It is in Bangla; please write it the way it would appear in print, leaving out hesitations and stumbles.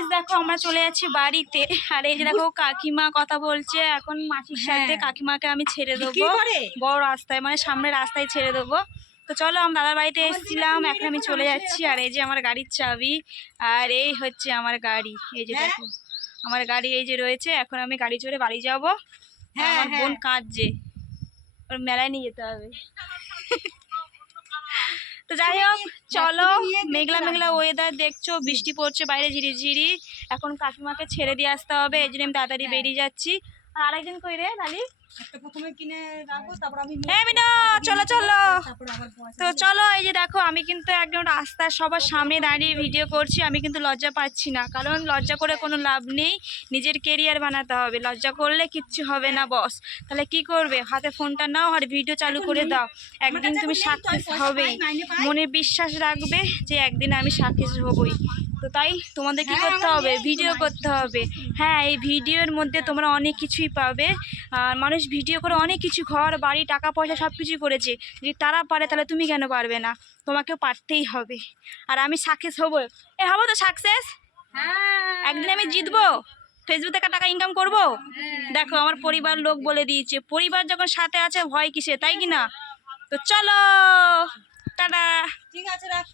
গাইস দেখো আমরা চলে যাচ্ছি বাড়িতে। আর এই যে দেখো কাকিমা কথা বলছে এখন মাসির সাথে। কাকিমাকে আমি ছেড়ে দেবো বড় রাস্তায়, মানে সামনে রাস্তায় ছেড়ে দেবো। তো চলো, আমি দাদার বাড়িতে এসেছিলাম, এখন আমি চলে যাচ্ছি। আর এই যে আমার গাড়ির চাবি, আর এই হচ্ছে আমার গাড়ি। এই যে দেখো আমার গাড়ি এই যে রয়েছে। এখন আমি গাড়ি চড়ে বাড়ি যাবো। আমার বোন কাঁদছে, ওর মেলায় নিয়ে যেতে হবে। তো যাই হোক চলো, মেঘলা মেঘলা ওয়েদার দেখছো, বৃষ্টি পড়ছে বাইরে ঝিরিঝিরি। এখন কাকিমাকে ছেড়ে দিয়ে আসতে হবে, এই জন্য আমি তাড়াতাড়ি বেরিয়ে যাচ্ছি। আর আরেকদিন কই রে লালি, চলো চলো। তো চলো, এই যে দেখো আমি কিন্তু একদম রাস্তার সবার সামনে দাঁড়িয়ে ভিডিও করছি। আমি কিন্তু লজ্জা পাচ্ছি না, কারণ লজ্জা করে কোনো লাভ নেই। নিজের কেরিয়ার বানাতে হবে, লজ্জা করলে কিচ্ছু হবে না বস। তাহলে কি করবে, হাতে ফোনটা নাও আর ভিডিও চালু করে দাও। একদিন তুমি সাকসেস হবেই, মনে বিশ্বাস রাখবে যে একদিন আমি সাকসেস হবই। তো তাই তোমাদের কি করতে হবে, ভিডিও করতে হবে। হ্যাঁ, এই ভিডিওর মধ্যে তোমরা অনেক কিছুই পাবে। আর মানুষ ভিডিও করে অনেক কিছু, ঘর বাড়ি টাকা পয়সা সব কিছুই করেছে। যদি তারা পারে তাহলে তুমি কেন পারবে না? তোমাকেও পারতেই হবে। আর আমি সাকসেস হবো, হবো তো সাকসেস। একদিন আমি জিতবো, ফেসবুক থেকে টাকা ইনকাম করবো। দেখো আমার পরিবার লোক বলে দিয়েছে, পরিবার যখন সাথে আছে ভয় কিসে, তাই কি না? তো চলো, টাটা। ঠিক আছে, রাখ।